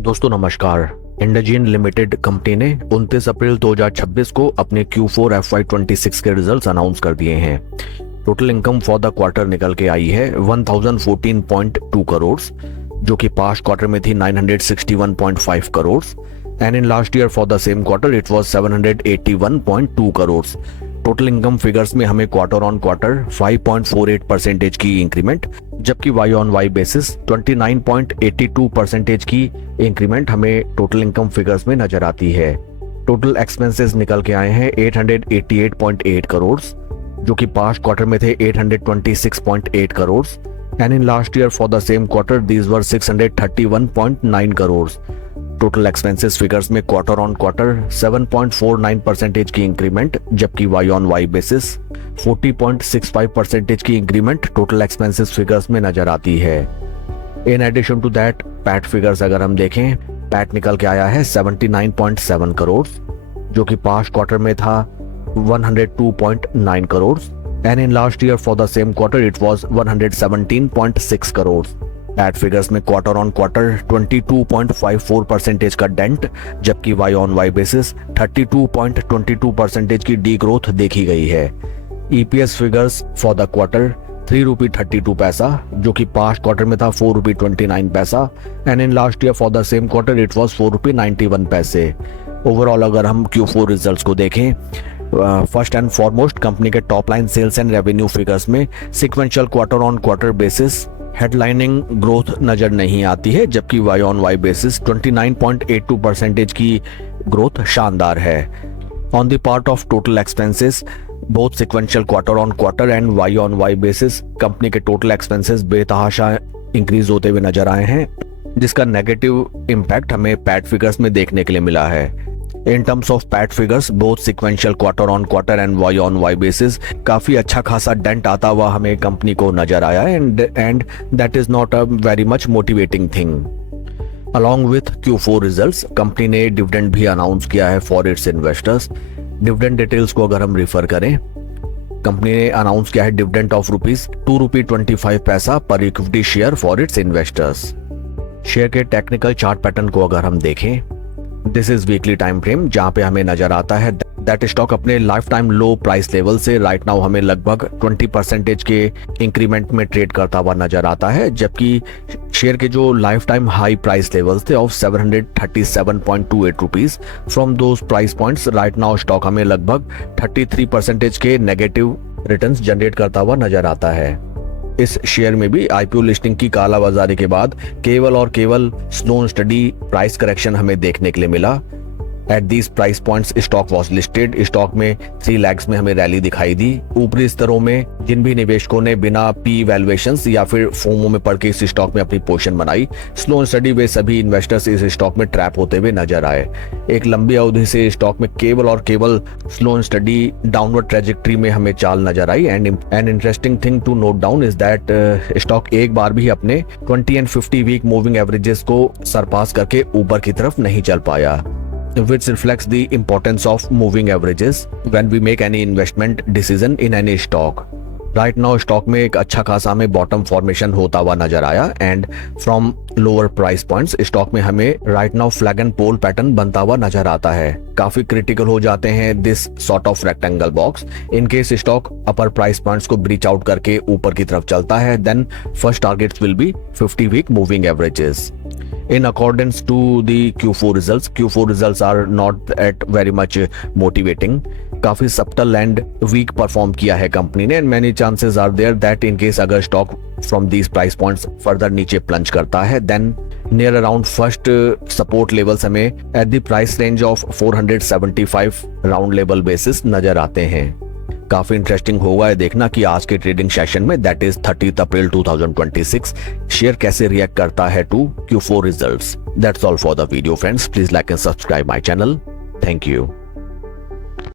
दोस्तों नमस्कार। इंडजीन limited company ने 29 अप्रैल 2026 को अपने Q4 FY26 के रिजल्ट्स अनाउंस कर दिए हैं। Total income for the quarter निकल के आई है 1014.2 करोड़, जो कि पास्ट क्वार्टर में थी 961.5 crore and in last year for the same quarter it was 781.2 crore. Total income figures में हमें क्वार्टर ऑन क्वार्टर 5.48% की इंक्रीमेंट, जबकि वाई ऑन वाई बेसिस 29.82% की इंक्रीमेंट हमें टोटल इनकम फिगर्स में नजर आती है। टोटल एक्सपेंसेस निकल के आए हैं 888.8 करोड़, जो कि पास्ट क्वार्टर में थे 826.8 crore and in last year for the same quarter these were 631.9 crore. Total expenses figures में क्वार्टर ऑन क्वार्टर 7.49% की इंक्रीमेंट, जबकि वाई ऑन वाई बेसिस 40.65% की इंक्रीमेंट टोटल एक्सपेंसेस फिगर्स में नजर आती है। In addition to that PAT figures अगर हम देखें, पैट निकल के आया है 79.7 करोड़, जो कि पास्ट क्वार्टर में था 102.9 crore and in last year for the same quarter it was 117.6 crore. PAT figures में क्वार्टर ऑन क्वार्टर 22.54% का डेंट, जबकि वाई ऑन वाई बेसिस 32.22% की डी ग्रोथ देखी गई है। EPS figures for the quarter 3 रुपी 32 पैसा, जो कि पास्ट क्वार्टर में था 4 rupee 29 paisa and in last year for the same quarter it was 4 rupee 91 paise. Overall अगर हम Q4 रिजल्ट्स को देखें, फर्स्ट एंड फॉरमोस्ट कंपनी के top line sales and revenue figures में sequential quarter on quarter basis headlining growth नजर नहीं आती है, जबकि वाई ऑन वाई बेसिस 29.82% की ग्रोथ शानदार है। On the part of total expenses, both sequential quarter on quarter and Y on Y basis company के टोटल एक्सपेंसेस बेतहाशा इंक्रीज होते हुए नजर आए हैं, जिसका नेगेटिव इम्पैक्ट हमें पैट फिगर्स में देखने के लिए मिला है। In terms of PAT figures, both sequential quarter on quarter and Y on Y basis काफी अच्छा खासा डेंट आता हुआ हमें कंपनी को नजर आया and that is not a very much motivating thing. Along with Q4 results, company ने डिविडेंड भी अनाउंस किया है for its investors. Dividend details को अगर हम रिफर करें, कंपनी ने अनाउंस किया है डिविडेंड ऑफ ₹2.25 पर equity share for its investors. Share के टेक्निकल चार्ट पैटर्न को अगर हम देखें, this is weekly time frame, जहां पे हमें नजर आता है दैट स्टॉक अपने लाइफ टाइम लो प्राइस लेवल से राइट नाउ हमें लगभग 20% के इंक्रीमेंट में ट्रेड करता हुआ नजर आता है, जबकि शेयर के जो life time high price levels थे of 737.28 rupees, from those price points right now stock हमें लगभग 33% के नेगेटिव रिटर्न्स जनरेट करता हुआ नजर आता है। इस शेयर में भी आईपीओ लिस्टिंग की कालाबाजारी के बाद केवल और केवल slow and study price correction हमें देखने के लिए मिला। At these price points stock was listed. Stock में 3 लैग्स में हमें रैली दिखाई दी। ऊपरी स्तरों में जिन भी निवेशकों ने बिना पी वैल्यूएशंस या फिर फोमो में पड़ के इस स्टॉक में अपनी पोजीशन बनाई, स्लो एंड स्टडी वे सभी इन्वेस्टर्स इस स्टॉक में ट्रैप होते हुए नजर आए। एक लंबी अवधि से स्टॉक में केवल और केवल slow and steady downward trajectory में हमें चाल नजर आई and an interesting thing to note down is that stock एक बार भी अपने 20 एंड 50 वीक मूविंग एवरेजेस को सरपास करके ऊपर की तरफ नहीं चल पाया, which reflects the importance of moving averages when we make any investment decision in any stock. Right now stock में एक अच्छा खासा हमें बॉटम फॉर्मेशन होता हुआ नजर आया and from lower price points stock में हमें right now flag and pole pattern बनता हुआ नजर आता है। काफी क्रिटिकल हो जाते हैं this sort of rectangle box. In case stock upper price points को ब्रीच आउट करके ऊपर की तरफ चलता है, then first targets will be 50 week moving averages. In accordance to the Q4 results are not at very much motivating. काफी subtle and weak perform किया है कंपनी ने and many chances are there that in case अगर stock from these price points further नीचे plunge करता है, then near around first support levels हमें at the price range of 475 round level basis नजर आते हैं। काफी इंटरेस्टिंग होगा देखना कि आज के ट्रेडिंग सेशन में दैट इज 30 अप्रैल 2026 शेयर कैसे रिएक्ट करता है to Q4 results. That's all for the video friends. Please like and subscribe my channel. Thank you.